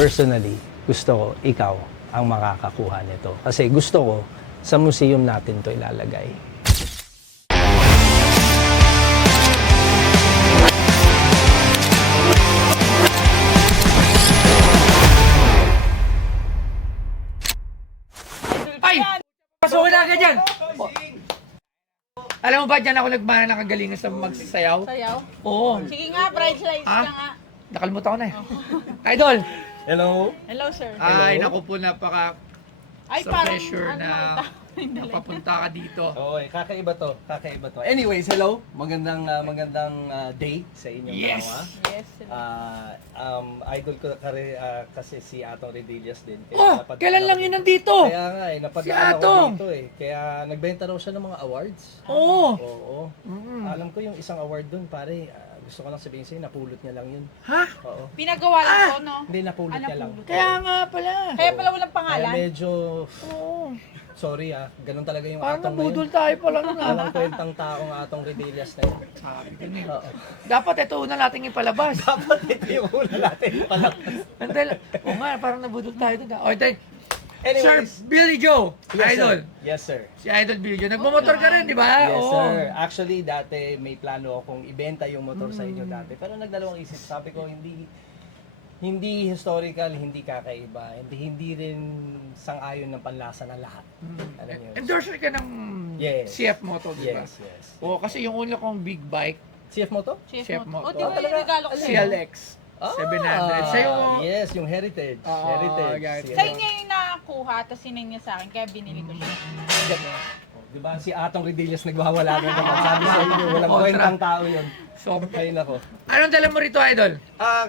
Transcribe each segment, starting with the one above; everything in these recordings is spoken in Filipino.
personally, gusto ko ikaw ang makakakuha nito. Kasi gusto ko sa museum natin to ilalagay. Ay! Pasukin na agad yan! Alam mo ba, dyan ako nagmana ng kagalingan sa magsasayaw? Sayaw? Oo. Sige nga, bright slides Ah? ka nga. Nakalimutan ko na eh. Idol! Hello? Hello, sir. Ay, naku po, napaka Ay, sa parang, pressure ano, na hindi. napapunta ka dito. Okay, kakaiba to. Kakaiba to. Anyways, hello. Magandang day sa inyong Yes! dalawa. Yes, sir. Idol ko kasi si Atong Redillas din. Oh! Kailan lang yun nandito? Kaya nga eh, Si napadaan ako Atong! dito eh. Kaya nagbenta raw siya ng mga awards. Oo! Oo. Mm. Alam ko yung isang award dun, pare. Gusto ko lang sabihin sa'yo, napulot niya lang yun. Ha? Oo. Pinagawa lang ko, no? Hindi, napulot niya lang. napulot? Kaya nga pala. Kaya pala walang Kaya pangalan? medyo, Oo. sorry ganun talaga yung Parang Atong na nabudol yun. tayo pala nun ah. Walang kwentang taong Atong Redillas na yun. Sabi ko na eh. Oo. Dapat ito una nating ipalabas. Dapat ito yung una natin pala. Andal. Oo nga, parang nabudol tayo dun ah. O, then, Sir Anyways, Billy Joe, yes, Idol. sir. Yes, sir. Si Idol Billy Joe. Nagmamotor ka rin, di ba? Yes, Oo. sir. Actually, dati may plano akong ibenta yung motor sa inyo dati. Pero nagdalawang isip. Sabi ko, hindi historical, hindi kakaiba. Hindi rin sang-ayon ng panlasa na lahat. Alam niyo. Endorser ka ng Yes. CF Moto, di ba? Yes, yes. Oo, kasi yung una kong big bike, CF Moto? Chef mo. O, di ba Oh, talaga? yung regalo ko sa'yo? CLX 700. Sa'yo, Yes, yung Heritage. Ah, Heritage. guys. CF. Sa inyo yung nakakuha, tapos sinay niya sa akin, kaya binili ko siya. Di ba si Atong Redillas nagwawala na naman. Sabi sa inyo, walang Kontra. kwentang tao yun. so, Ay nako. anong dala mo rito, Idol?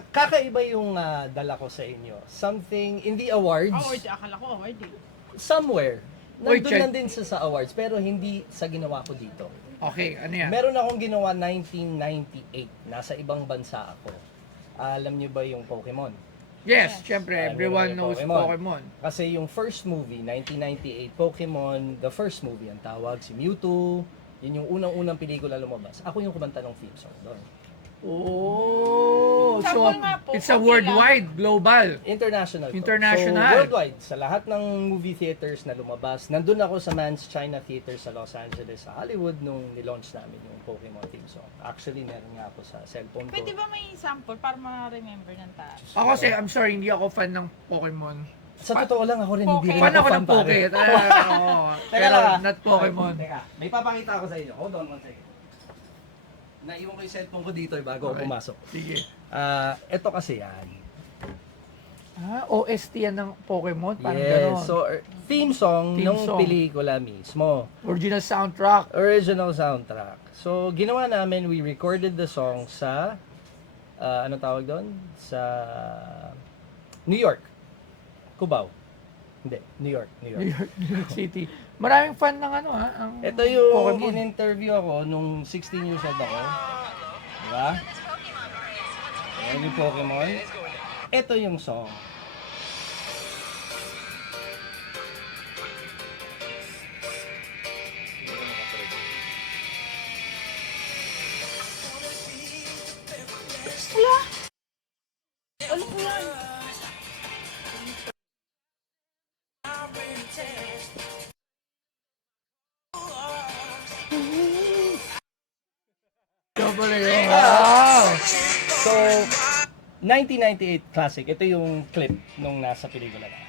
Kakaiba yung dala ko sa inyo. Something in the awards, Award, akala ko award eh. somewhere. Wait, Nandun check. lang din sa awards, pero hindi sa ginawa ko dito. Okay, ano yan? Meron akong ginawa 1998. Nasa ibang bansa ako. Alam niyo ba yung Pokemon? Yes, syempre, Alam everyone niyo ba yung knows Pokemon? Pokemon. Kasi yung first movie, 1998, Pokemon, the first movie ang tawag, si Mewtwo. Yun yung unang-unang pelikula lumabas. Ako yung kumanta ng theme song doon. Oh, so Sample nga po, it's a konti worldwide, global. International. to. International. So, worldwide. Sa lahat ng movie theaters na lumabas. Nandun ako sa Mann's China Theater sa Los Angeles, sa Hollywood, nung nilaunch namin yung Pokemon theme song. Actually, meron nga ako sa cellphone ko. Pwede ba may sample para ma-remember ng tao? Ako kasi, I'm sorry, hindi ako fan ng Pokemon. Sa totoo lang, ako rin hindi rin Fan ako ng pare. Poke. Oo, Teka pero lang, not Pokemon. Teka, may papakita ako sa inyo. Hold on one second. Naiwan ko yung cellphone ko dito bago Okay. ako pumasok. Sige. Ito kasi yan. OST yan ng Pokemon? Parang Yes, gano'n. so theme song Theme ng song. pelikula mismo. Original soundtrack. Original soundtrack. So, ginawa namin, we recorded the song sa, ano tawag doon? Sa New York. Cubao. Hindi, New York. New York City. Maraming fan ng ano ha? Ang Ito yung Pokemon. in-interview ako nung 16 years old ako. Diba? Ayan yung Pokemon. Ito yung song. Ano po yan? Wow! So, 1998 classic. Ito yung clip nung nasa pelikula na.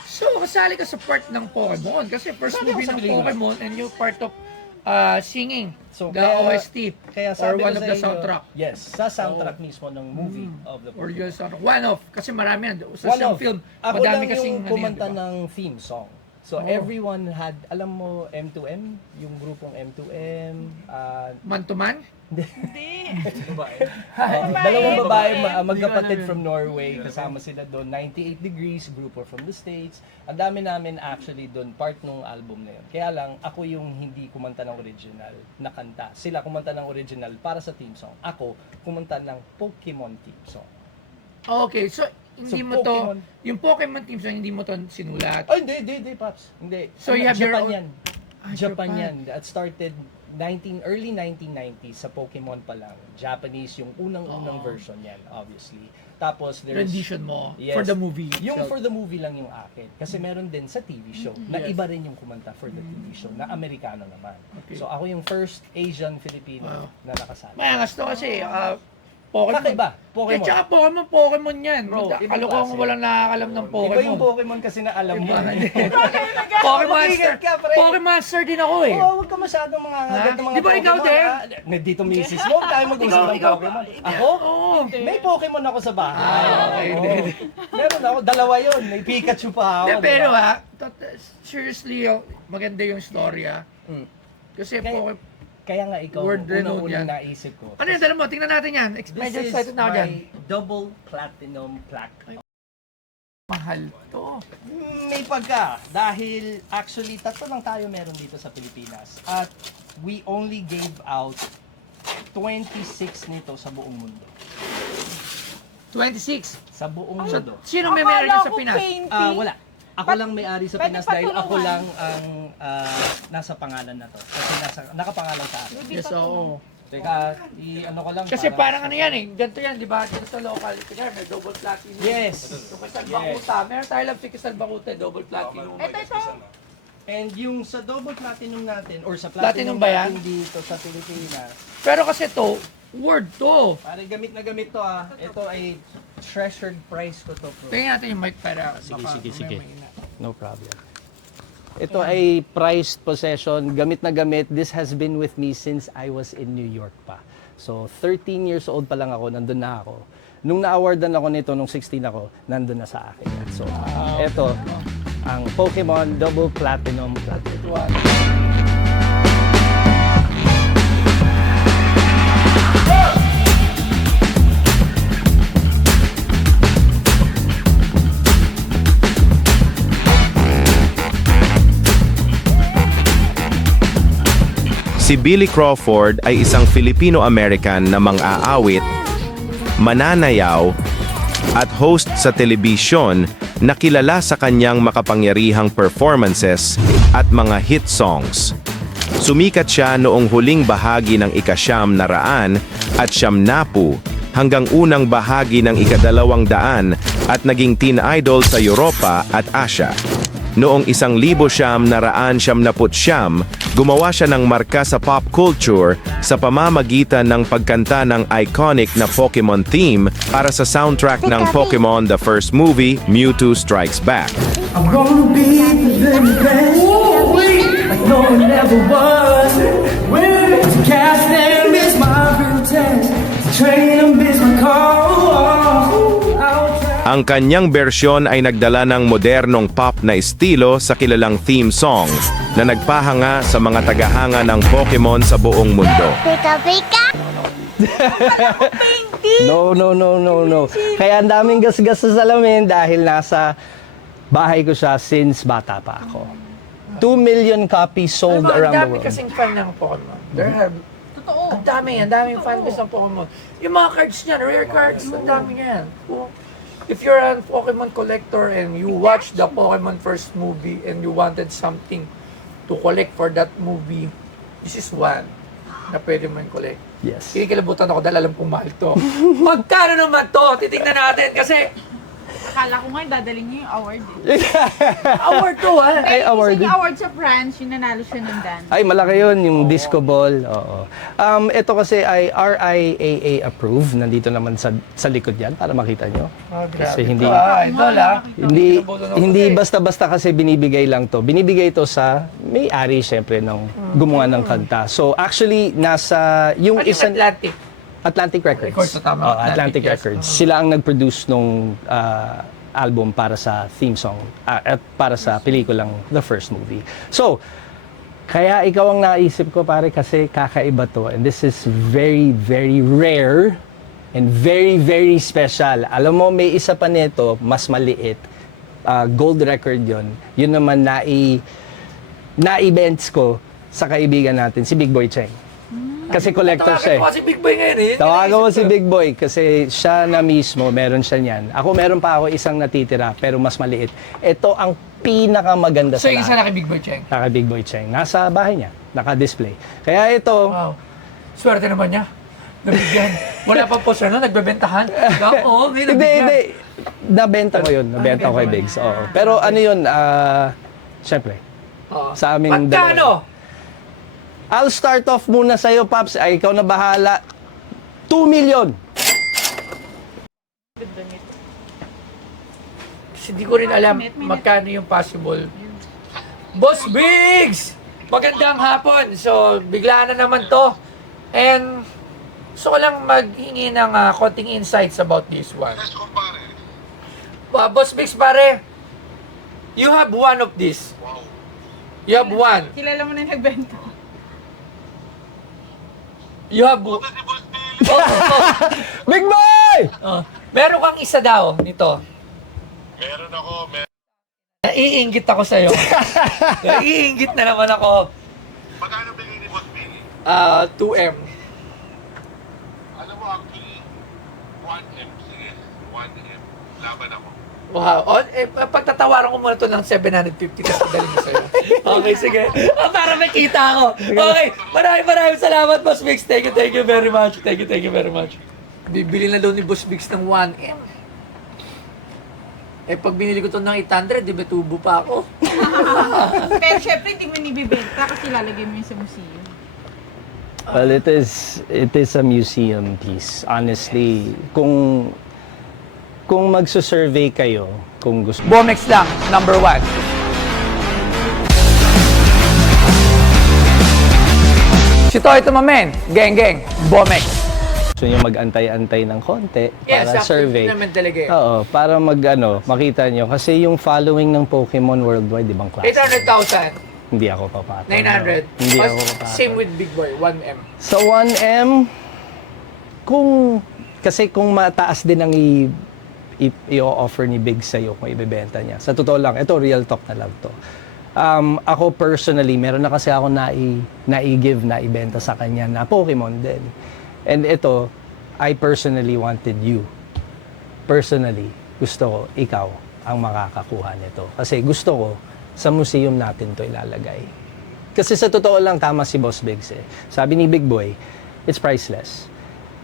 So, kasali ka sa part ng Pokemon kasi first Kasali ako movie sa ng pelikula. Pokemon and you're part of singing So, the OST Kaya or sabi one ko of sa the inyo, soundtrack. Yes, sa soundtrack mismo ng movie of the Or Pokemon. yung soundtrack. One of. Kasi marami yan. Sa One isang of. film, Ako madami lang kasing yung ano yan, kumanta diba? ng theme song. So, everyone had, alam mo, M2M? Yung grupong M2M? Man to man? Hindi. Dalawang babae, Hindi magkapatid ko from Norway. Kasama sila doon. 98 Degrees, group are from the States. Ang dami namin actually doon, part nung album na yun. Kaya lang, ako yung hindi kumanta ng original na kanta. Sila kumanta ng original para sa theme song. Ako, kumanta ng Pokemon theme song. Okay, so hindi So, mo to, Pokemon. yung Pokemon team song, hindi mo to sinulat. Ay, hindi, Paps. Hindi. So, you have your Japan own- yan. Japan yan. That started early 1990s sa Pokemon pa lang. Japanese yung unang-unang Oo. version yan, obviously. Tapos there's Rendition mo Yes. for the movie. yung itself. for the movie lang yung akin. Kasi meron din sa TV show na Yes. iba rin yung kumanta for the TV show na Amerikano naman. Okay. So ako yung first Asian Filipino Wow. na nakasali. Mayangas to kasi Pokemon. Kakaiba, Pokemon. Pokemon. Tsaka Pokemon yan. Bro, ibang Kalokohan klase. walang nakakalam ng Pokemon. Iba yung Pokemon kasi na alam mo. Pokemonster. Mag-ingat ka, pre. Pokemonster din ako eh. Oo, huwag ka masyadong mga Ha? ng mga Di ba ikaw Pokemon, din? Nandito misis mo, tayo mag-usap ng Ikaw. Pokemon. Ako? Oo. May Pokemon ako sa bahay. Okay, Oo. hindi. Meron ako, dalawa yun. May Pikachu pa ako. Hindi, pero di ba? seriously, maganda yung storya. Mm. Kasi Kaya- Kaya nga ikaw, World renowned yan. unang naisip ko. ano yan, dala mo? Tingnan natin yan. Medyo This is excited na ako dyan. my double platinum plaque. Mahal to. May pagka, dahil actually tatlo lang tayo meron dito sa Pilipinas. At we only gave out 26 nito sa buong mundo. 26. Sa buong So, mundo. sino may meron Akala sa ko Pinas? painting. Wala. Ako lang may-ari sa Pwede Pinas dahil ako patulungan. lang ang nasa pangalan na to. Kasi nakapangalan sa akin. Hindi Yes, pa to. oo. Teka, ano ko lang Kasi parang ano yan eh. Ganito yan, di ba? Dito sa local, kaya may double platinum. Yes. So, Kisal Bakuta. Meron tayo lang si Kisal Bakuta, double platinum. Ito. And yung sa double platinum natin, or sa Platinum platinum, ba yan? natin dito sa Pilipinas, Pero kasi to, word to. pare gamit na gamit to ah. Ito ay treasured prize ko to, bro. Tingnan natin yung mic para Sige, baka sige, sige. may mahina. No problem. Ito ay prized possession, gamit na gamit. This has been with me since I was in New York pa. So 13 years old pa lang ako, nandun na ako. Nung na-awardan ako nito, nung 16 ako, nandun na sa akin. So ito, ang Pokemon Double Platinum Platinum. Ito, ah. Si Billy Crawford ay isang Filipino-American na mang-aawit, mananayaw, at host sa telebisyon na kilala sa kanyang makapangyarihang performances at mga hit songs. Sumikat siya noong huling bahagi ng ika-siyam na raan at siyamnapu hanggang unang bahagi ng ika-200 at naging teen idol sa Europa at Asia. Noong 1999, gumawa siya ng marka sa pop culture sa pamamagitan ng pagkanta ng iconic na Pokemon theme para sa soundtrack ng Pokemon The First Movie, Mewtwo Strikes Back. I'm gonna be the very best. Like no one ever was. To catch them is my real test. To train them is my call. I'll try. Ang kanyang bersyon ay nagdala ng modernong pop na estilo sa kilalang theme song na nagpahanga sa mga tagahanga ng Pokemon sa buong mundo. No. Kaya ang daming gasgas sa salamin dahil nasa bahay ko siya since bata pa ako. 2 million copies sold Alam mo, around ang the dami world. kasing fan ng Pokemon. There have, Totoo. ang daming fanbase ng Pokemon. Yung mga cards niyan, rare cards, ang dami niyan. If you're a Pokemon collector and you watched the Pokemon first movie and you wanted something to collect for that movie, this is one na pwede mo yung collect. Yes. Kinikilabutan ako dahil alam kong mahal to. Magkano naman to? Titignan natin kasi Akala ko nga dadaling niyo yung award. award to ha. Ay, award. Yung award sa France, yung nanalo siya ng dance. Ay, malaki yun, yung disco ball. Oo. Ito kasi ay RIAA approved. Nandito naman sa likod yan para makita nyo. Kasi hindi Idol ha. hindi basta-basta kasi binibigay lang to. Binibigay to sa may-ari syempre ng gumawa ng kanta. So actually nasa yung Ano yung isang Atlantic? Atlantic Records. Records, tama. Oo, Atlantic, Atlantic yes. Records. Sila ang nag-produce nung album para sa theme song at para sa pelikulang The First Movie. So, kaya ikaw ang naisip ko pare kasi kakaiba to and this is very, very rare and very, very special. Alam mo, may isa pa nito, mas maliit. Gold record yon. Yun naman na-events ko sa kaibigan natin, si Big Boy Cheng. Kasi collector siya eh. Tawagan ko si Big Boy ngayon eh. Tawagan mo si Big Boy kasi siya na mismo, meron siya niyan. Ako meron pa ako isang natitira pero mas maliit. Ito ang pinakamaganda So sa yung isa lahat. na kay Big Boy Cheng. Kay Big Boy Cheng. Nasa bahay niya. naka-display. Kaya ito, Wow. Swerte naman niya. Nabigyan. Wala pa po siya no, nagbebentahan. Oo, may nabigyan. hindi. Nabenta ko yun. Nabenta ko kay Biggs. Oo. Pero ano yun, syempre, Oo. sa aming Magkano? I'll start off muna sa'yo, Paps. Ay, ikaw na bahala. 2 million. Hindi ko rin alam magkano yung possible. Boss Biggs! Magandang hapon. So, biglaan na naman to. And, gusto ko lang maghingi ng konting insights about this one. Boss Biggs, pare, you have one of this. You have one. Kilala mo na yung nagbenta. You have... Big boy! Meron kang isa daw nito. Meron ako, Naiinggit ako sa'yo. Naiinggit na naman ako. Magkano bigay ni Boss Billy? 2M. Alam mo, actually, 1M. Sige, 1M. Laban ako. Wow. Pagtatawaran ko muna to ng 750 kasi dali mo sa'yo. Okay, sige. Para makita ako. Okay. Maraming salamat, Boss Biggs. Thank you very much. Thank you very much. Bibili na daw ni Boss Biggs ng 1M. Pag binili ko to ng 800, di ba tubo pa ako? Pero syempre, hindi mo nibibenta kasi lalagay mo yun sa museum. Well, it is a museum piece. Honestly, kung magsusurvey kayo, kung gusto Bomex lang, number 1. Si Toy Mamen, geng, Bomex. nyo mag-antay-antay ng konti para survey. naman talaga yun. Oo, para makita nyo. Kasi yung following ng Pokemon worldwide, ibang klase. 800,000, Hindi ako papatol. 900. Hindi ako papatol. Same with Big Boy, 1M. Sa 1M, kung mataas din ang i-offer ni Big sa'yo kung ibebenta niya. Sa totoo lang, ito real talk na lang to. Ako personally, meron na kasi ako na-i-give, na-ibenta sa kanya na Pokemon din. And ito, I personally wanted you. Personally, gusto ko, ikaw ang makakakuha nito. Kasi gusto ko, sa museum natin to ilalagay. Kasi sa totoo lang, tama si Boss Biggs eh. Sabi ni Big Boy, it's priceless.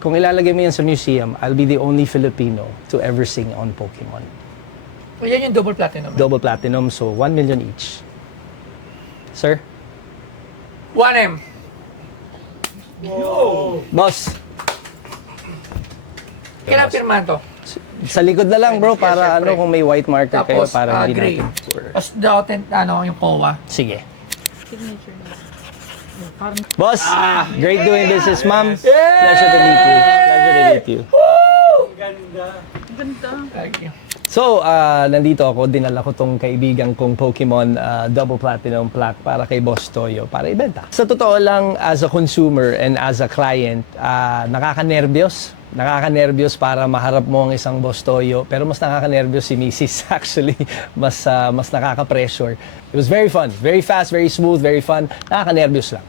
Kung ilalagay mo yan sa museum, I'll be the only Filipino to ever sing on Pokemon. O yan yung double platinum. Double platinum, so 1 million each. Sir? 1M. Boss, Kailan pirmahan to? sa likod na lang bro, para Siyempre. kung may white marker kayo, Tapos, para hindi gray. natin. Tapos yung POA. Sige. Signature na. Parang Boss, great doing business, ma'am. Pleasure to meet you. Pleasure to meet you. ganda. Thank you. So, nandito ako, dinala ko tong kaibigan kong Pokemon Double Platinum Plaque para kay Boss Toyo para ibenta. Sa totoo lang, as a consumer and as a client, nakakanerbiyos. Nakakanerbiyos para maharap mo ang isang Boss Toyo, pero mas nakakanerbiyos si Mrs. actually. Mas nakaka-pressure. It was very fun. Very fast, very smooth, very fun. Nakakanerbiyos lang.